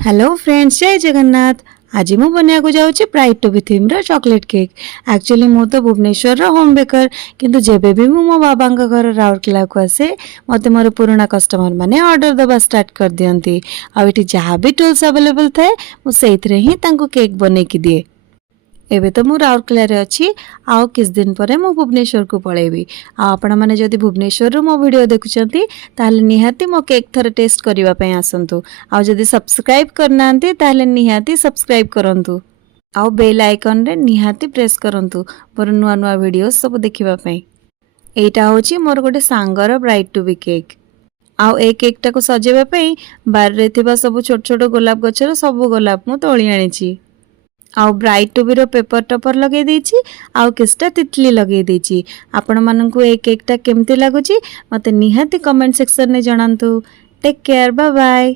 Hello friends, जय जगन्नाथ। आज मु बनिया को जाऊँ ब्राइट टू बी थीम रो चॉकलेट केक। एक्चुअली मु तो भुवनेश्वर रो होम बेकर, किंतु जेबे भी मु मो बाबा घर राउरकेला को आसे मते मोर पुराना कस्टमर माने ऑर्डर दबा स्टार्ट कर दियंती। आ एठी जहाँ भी टूल्स अवेलेबल थाए मु सेइथरे ही तांको केक बने की दिए। एबे तो मु राउरकेला रे अछि, आउ किस दिन परे मु भुवनेश्वर को पळेबी। आपण माने जदि भुवनेश्वर रो मो वीडियो देखुचंती ताले निहाती मो केक थरे टेस्ट करिवा पय आसंतु। आउ जदि सब्सक्राइब करनांती ताले निहाती सब्सक्राइब करंतु। आउ बेल आइकन रे निहाती प्रेस करंतु मोर नुआ नुआ वीडियो सब देखिबा पय। एटा होची मोर गोटे सांगर ब्राइट टू बी केक। आउ ए केक टा को सजेबा पय बार रे थिबा सब छोट छोट गोलाप गछर सब गोलाप मु तोळी आनिची। आउ ब्राइट टू बी रो पेपर टपर लगे देछि, आउ किस्टा तितली लगे देछि। आपण माननकु ए केक टा केमते लागुची मते निहाती कमेंट सेक्शन ने जणांतु। Take care, bye bye.